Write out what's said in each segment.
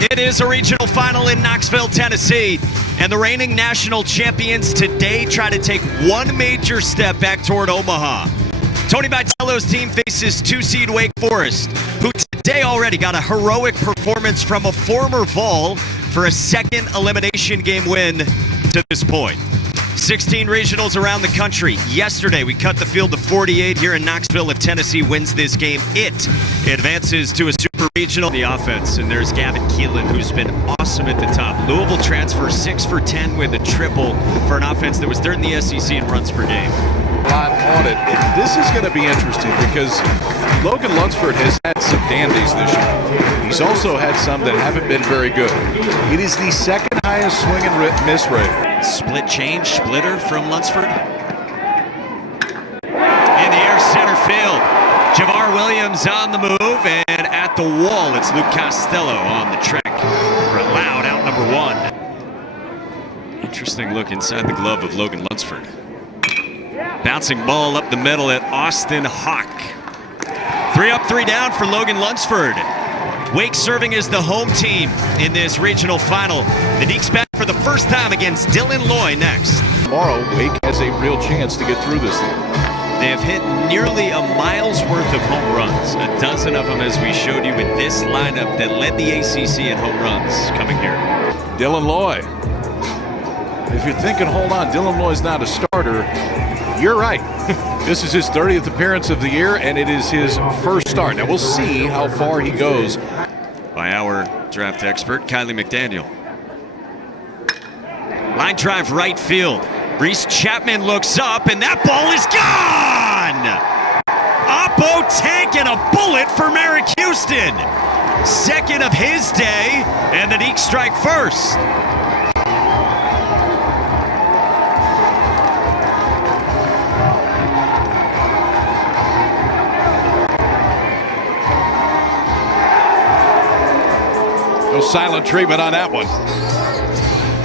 It is a regional final in Knoxville, Tennessee, and the reigning national champions today try to take one major step back toward Omaha. Tony Vitello's team faces two-seed Wake Forest, who today already got a heroic performance from a former Vol for a second elimination game win to this point. 16 regionals around the country. Yesterday, we cut the field to 48 here in Knoxville. If Tennessee wins this game, it advances to a super regional. The offense, and there's Gavin Keelan, who's been awesome at the top. Louisville transfer 6 for 10 with a triple for an offense that was third in the SEC in runs per game. Lot on it. This is going to be interesting because Logan Lunsford has had some dandies this year. He's also had some that haven't been very good. It is the second highest swing and miss rate. Split change, splitter from Lunsford. In the air, center field. Javar Williams on the move, and at the wall, it's Luke Costello on the track for a loud out number one. Interesting look inside the glove of Logan Lunsford. Bouncing ball up the middle at Austin Hawk. 3 up, 3 down for Logan Lunsford. Wake serving as the home team in this regional final. The Deeks back for the first time against Dylan Loy next. Tomorrow, Wake has a real chance to get through this thing. They have hit nearly a mile's worth of home runs. A dozen of them, as we showed you with this lineup that led the ACC in home runs coming here. Dylan Loy. If you're thinking, hold on, Dylan Loy's not a starter, you're right. This is his 30th appearance of the year, and it is his first start. Now, we'll see how far he goes. By our draft expert, Kylie McDaniel. Line drive right field. Reese Chapman looks up, and that ball is gone! Oppo tank and a bullet for Merrick Houston. Second of his day, and the Deeks strike first. No silent treatment on that one.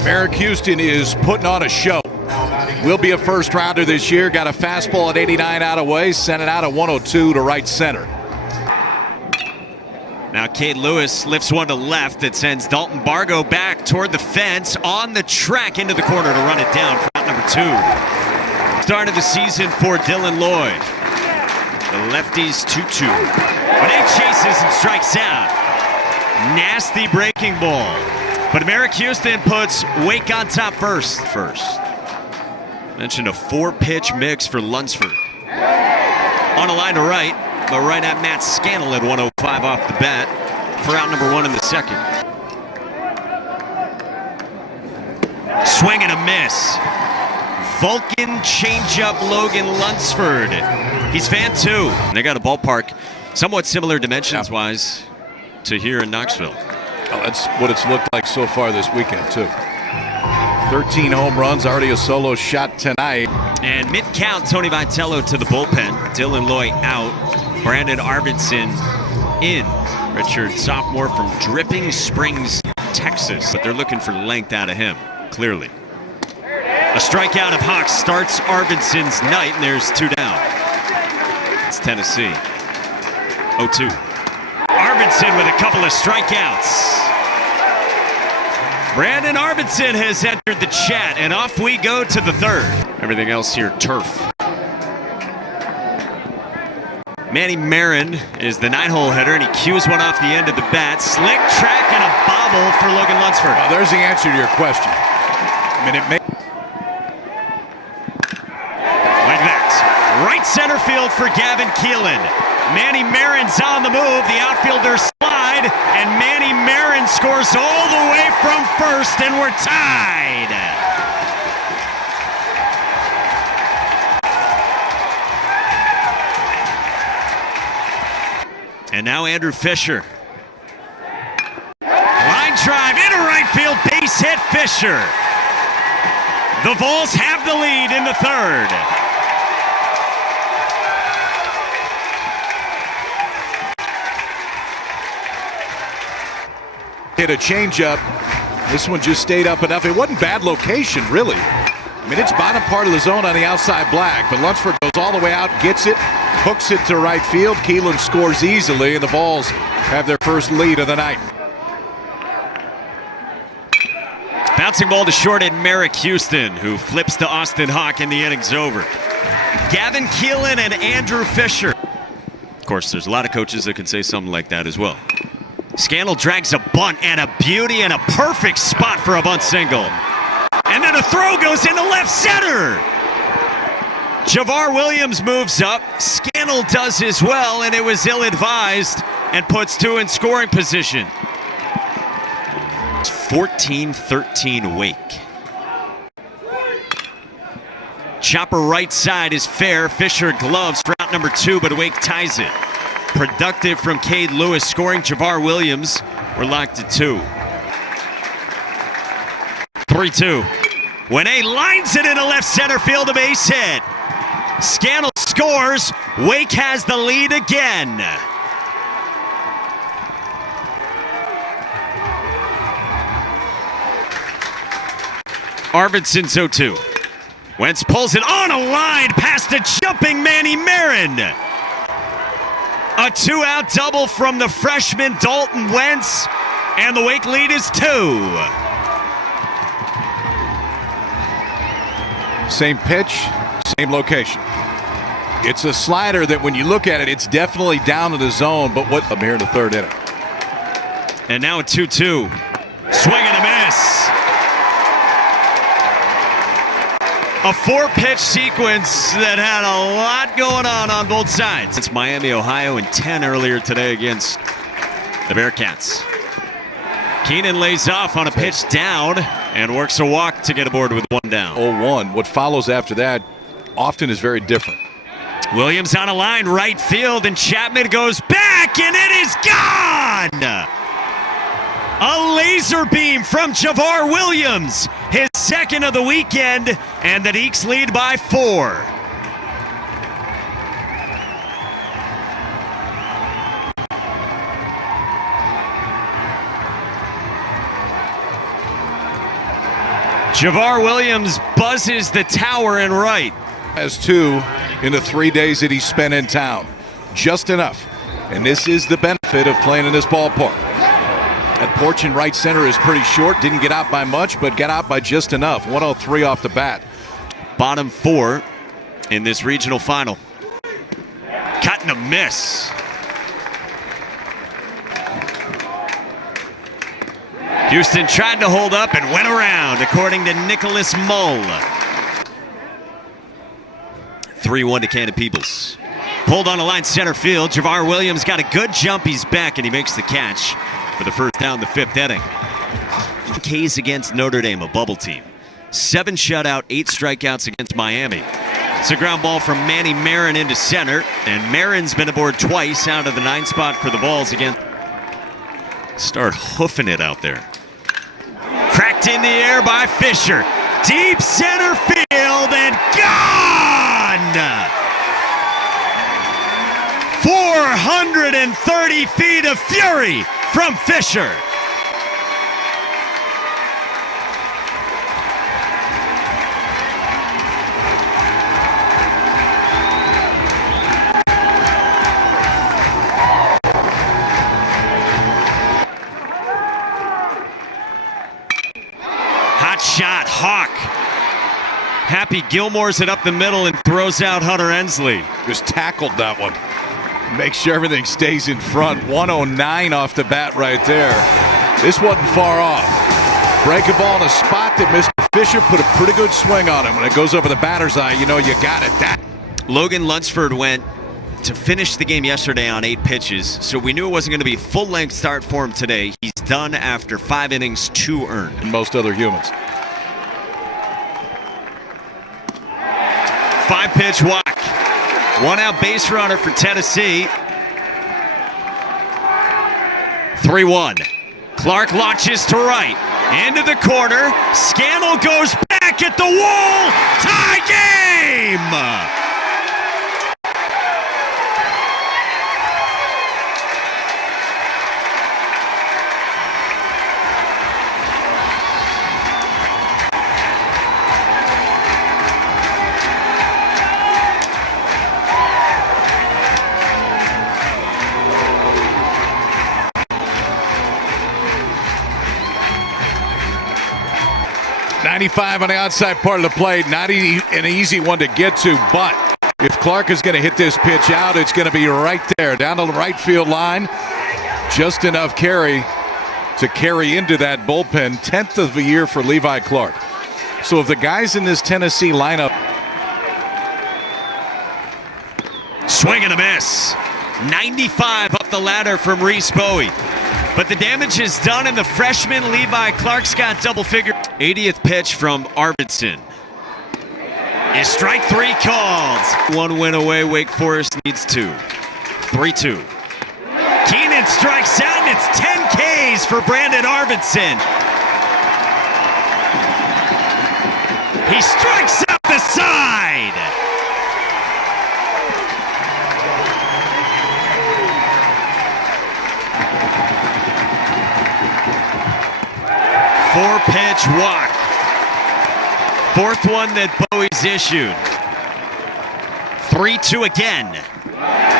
Merrick Houston is putting on a show. Will be a first rounder this year. Got a fastball at 89 out of way. Sent it out at 102 to right center. Now Cade Lewis lifts one to left that sends Dalton Bargo back toward the fence on the track into the corner to run it down for out number 2. Start of the season for Dylan Loy. The lefties 2-2. But he chases and strikes out. Nasty breaking ball. But Merrick Houston puts Wake on top first. Mentioned a 4-pitch mix for Lunsford. On a line to right, but right at Matt Scannell at 105 off the bat for out number 1 in the second. Swing and a miss. Vulcan changeup Logan Lunsford. He's fan 2. They got a ballpark somewhat similar dimensions-wise to here in Knoxville. Oh, that's what it's looked like so far this weekend, too. 13 home runs, already a solo shot tonight. And mid-count, Tony Vitello to the bullpen. Dylan Loy out. Brandon Arvidsson in. Richard, sophomore from Dripping Springs, Texas. But they're looking for length out of him, clearly. A strikeout of Hawks starts Arvidsson's night, and there's 2 down. It's Tennessee. 0-2. Arvidsson with a couple of strikeouts. Brandon Arvidsson has entered the chat, and off we go to the third. Everything else here, turf. Manny Marin is the 9-hole hitter, and he cues one off the end of the bat. Slick track and a bobble for Logan Lunsford. Well, there's the answer to your question. I mean, it may... Like that. Right center field for Gavin Keelan. Manny Marin's on the move. The outfielders slide, and Manny Marin scores all the way from first, and we're tied. And now Andrew Fisher. Line drive into right field, base hit Fisher. The Vols have the lead in the third. Hit a changeup. This one just stayed up enough. It wasn't bad location, really. I mean, it's bottom part of the zone on the outside black, but Lunsford goes all the way out, gets it, hooks it to right field. Keelan scores easily, and the Vols have their first lead of the night. Bouncing ball to short at Merrick Houston, who flips to Austin Hawk and the inning's over. Gavin Keelan and Andrew Fisher. Of course, there's a lot of coaches that can say something like that as well. Scannell drags a bunt and a beauty and a perfect spot for a bunt single. And then a throw goes into left center. Javar Williams moves up. Scannell does as well, and it was ill-advised and puts two in scoring position. 14-13 Wake. Chopper right side is fair. Fisher gloves for out number 2, but Wake ties it. Productive from Cade Lewis scoring. Javar Williams, we're locked at 2. 3-2. When A lines it into left center field, a base hit. Scannell scores. Wake has the lead again. Arvidsson's 0-2. Wentz pulls it on a line past the jumping Manny Marin. A 2-out double from the freshman Dalton Wentz, and the Wake lead is 2. Same pitch, same location. It's a slider that when you look at it, it's definitely down to the zone, but what I'm here in the third inning. And now a 2-2. Swing and a miss. A 4-pitch sequence that had a lot going on both sides. It's Miami, Ohio, and 10 earlier today against the Bearcats. Keenan lays off on a pitch down and works a walk to get aboard with 1 down. 0-1. What follows after that often is very different. Williams on a line, right field, and Chapman goes back, and it is gone! A laser beam from Javar Williams, his second of the weekend, and the Deacs lead by 4. Javar Williams buzzes the tower and right. Has 2 in the 3 days that he spent in town. Just enough. And this is the benefit of playing in this ballpark. That porch in right center is pretty short. Didn't get out by much, but got out by just enough. 103 off the bat. Bottom 4 in this regional final. Cut and a miss. Houston tried to hold up and went around, according to Nicholas Mull. 3-1 to Cannon Peebles. Pulled on a line center field. Javar Williams got a good jump. He's back, and he makes the catch for the first down in the 5th inning. K's against Notre Dame, a bubble team. 7 shutout, 8 strikeouts against Miami. It's a ground ball from Manny Marin into center, and Marin's been aboard twice out of the 9 spot for the Vols again. Start hoofing it out there. Cracked in the air by Fisher. Deep center field and gone! 430 feet of fury from Fisher. Hot shot, Hawk. Happy Gilmore's it up the middle and throws out Hunter Ensley. Just tackled that one. Make sure everything stays in front. 109 off the bat right there. This wasn't far off. Break a ball in a spot that Mr. Fisher put a pretty good swing on him. When it goes over the batter's eye, you know you got it. That. Logan Lunsford went to finish the game yesterday on 8 pitches, so we knew it wasn't going to be a full-length start for him today. He's done after 5 innings, 2 earned. And most other humans. 5-pitch walk. 1-out base runner for Tennessee. 3-1. Clark launches to right. Into the corner. Scannell goes back at the wall. Tie game! 95 on the outside part of the plate. Not an easy one to get to, but if Clark is going to hit this pitch out, it's going to be right there down to the right field line. Just enough carry to carry into that bullpen. 10th of the year for Levi Clark. So if the guys in this Tennessee lineup. Swing and a miss. 95 up the ladder from Reese Bowie. But the damage is done, and the freshman Levi Clark's got double figure. 80th pitch from Arvidsson. Is strike 3 called. 1 win away. Wake Forest needs 2. 3-2. Keenan strikes out, and it's 10 Ks for Brandon Arvidsson. He strikes out the side. Four-pitch walk. 4th one that Bowie's issued. 3-2 again.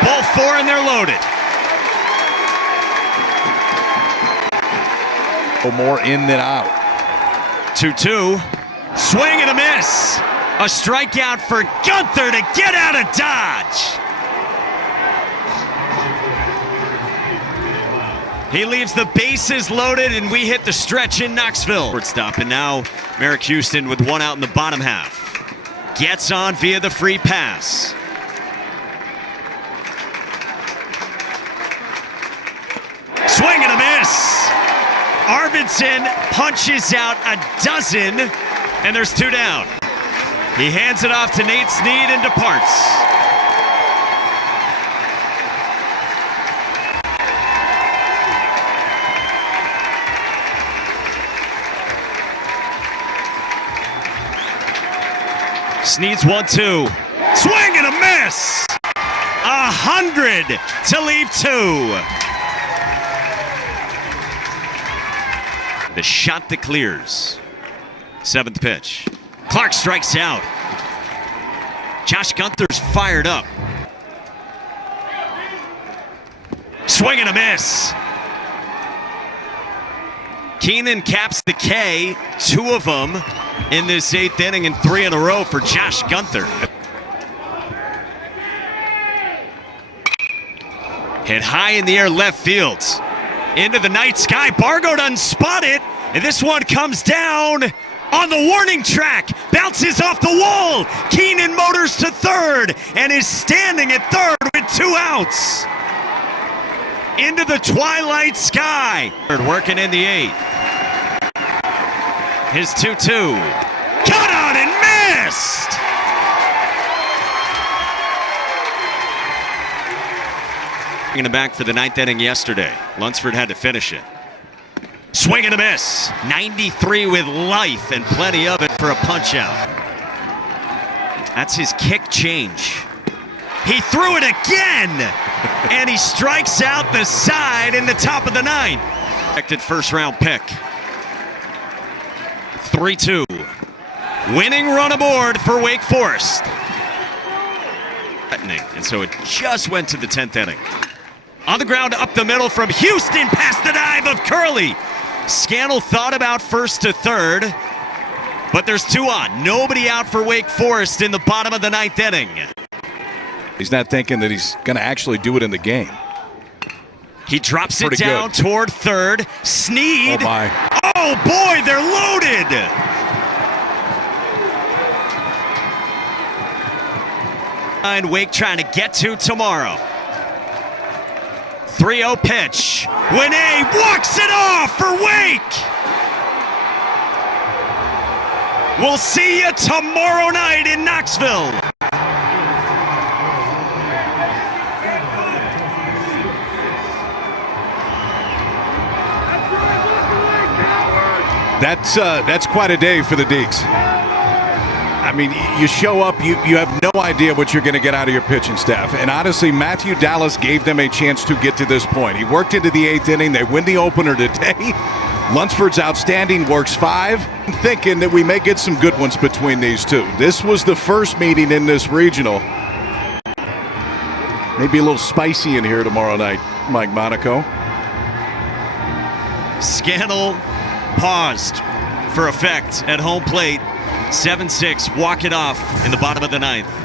Both 4 and they're loaded. More in than out. 2-2. Swing and a miss. A strikeout for Gunther to get out of Dodge. He leaves the bases loaded, and we hit the stretch in Knoxville. Shortstop, and now Merrick Houston with 1 out in the bottom half. Gets on via the free pass. Swing and a miss. Arvidsson punches out a dozen, and there's 2 down. He hands it off to Nate Snead and departs. Snead's 1-2. Swing and a miss! 100 to leave 2. The shot that clears. 7th pitch. Clark strikes out. Josh Gunther's fired up. Swing and a miss. Keenan caps the K, 2 of them in this 8th inning and 3 in a row for Josh Gunther. Hit high in the air left field. Into the night sky. Bargo doesn't spot it. And this one comes down on the warning track. Bounces off the wall. Keenan motors to 3rd and is standing at 3rd with 2 outs. Into the twilight sky. Working in the 8th. His 2-2. Cut on and missed! Bringing it back for the 9th inning yesterday. Lunsford had to finish it. Swing and a miss. 93 with life and plenty of it for a punch out. That's his kick change. He threw it again! And he strikes out the side in the top of the 9th. Expected 1st round pick. 3-2. Winning run aboard for Wake Forest. And so it just went to the 10th inning. On the ground up the middle from Houston past the dive of Curley. Scannell thought about 1st to 3rd, but there's 2 on. Nobody out for Wake Forest in the bottom of the 9th inning. He's not thinking that he's going to actually do it in the game. He drops it down toward 3rd. Snead. Oh, my. Oh, boy, they're loaded. And Wake trying to get to tomorrow. 3-0 pitch. Winay walks it off for Wake. We'll see you tomorrow night in Knoxville. That's quite a day for the Deeks. I mean, you show up, you have no idea what you're going to get out of your pitching staff. And honestly, Matthew Dallas gave them a chance to get to this point. He worked into the 8th inning. They win the opener today. Lunsford's outstanding, works 5. I'm thinking that we may get some good ones between these 2. This was the first meeting in this regional. Maybe a little spicy in here tomorrow night, Mike Monaco. Scannell paused, for effect at home plate. 7-6, walk it off in the bottom of the ninth.